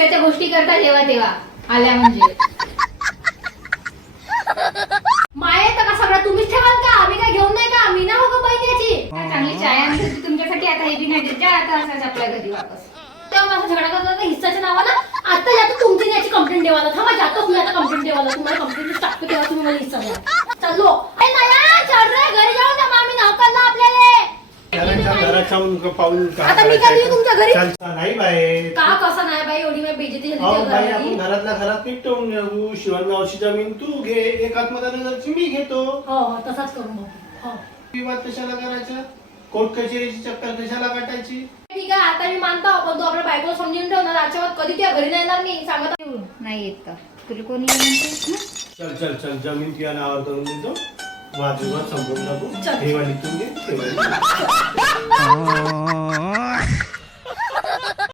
हिस्साच्या गोष्टी करता जेव्हा तेव्हा आल्या म्हणजे माये तर का सगळं तुम्हीच ठेवाल का? आम्ही काय घेऊन नाही का? मी ना हो का बहिणीची चांगली चाय आणली होती तुमच्यासाठी. आता हे बी नाही देत. जा आता असाच आपल्या घरी वापस. तेव्हा माझा झगडा करत होता हिस्साच्या नावाला. आता जातो तुमची याची कंप्लेंट देवाला. थांबा जातो मी आता कंप्लेंट देवाला. तुम्हाला कंप्लेंट टाकतो तेव्हा तुम्ही मला हिस्सा द्या. चाललो ए नाया चल रे घरी जाऊ द्या. मामी नाव काढला आपल्याला. आता मी काय देऊ तुमच्या घरी? नाही बाई का कसं नाही बाई एवढी मी बेइज्जती झाली बाई त्या आपण घराची. घरातल्या घरात निपटवून घेऊ. शिवणगावची जमीन तू घे, एक आत्मदानाची मी घेतो. हो तसाच करू मग. हो विवाद कशाला करायचा? कोर्ट कचेरीची चक्कर कशाला काटायची? ठीक आहे आता मी मानता पण तू आपल्या बायकोला समजून ठेव ना. आजच्या बात कधी त्या घरी नाही येणार मी सांगत नाही येत का तुला कोणी म्हणते. चल चल चल जमीन तुझ्या नावावर करून देतो. वादविवाद संपून टाकू. हे वाली तू घे, ते वाली